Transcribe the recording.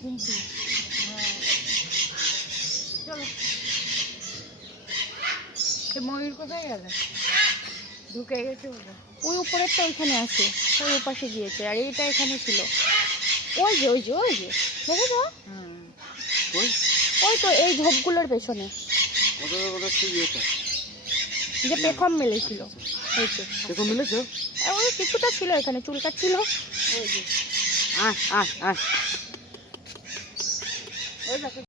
কিন্তু হ্যাঁ চলো। সে ময়ূর কোথায় গেল? ঢুকে গেছে ওটা। ওই উপরেরটা ওইখানে আছে, ওই ওপাশে গিয়েছে, আর এইটা এখানে ছিল। ওই যে ওই যে ওই যে দেখেছ? ওই তো এই ঝোপগুলোর পেছনে যে পেখম মেলেছিল। ওই তো পেখম মেলেছে, ওই কিছুটা ছিল এখানে, চুল কাটছিল। ওই যে আয় আয় আয়। ওই দেখো।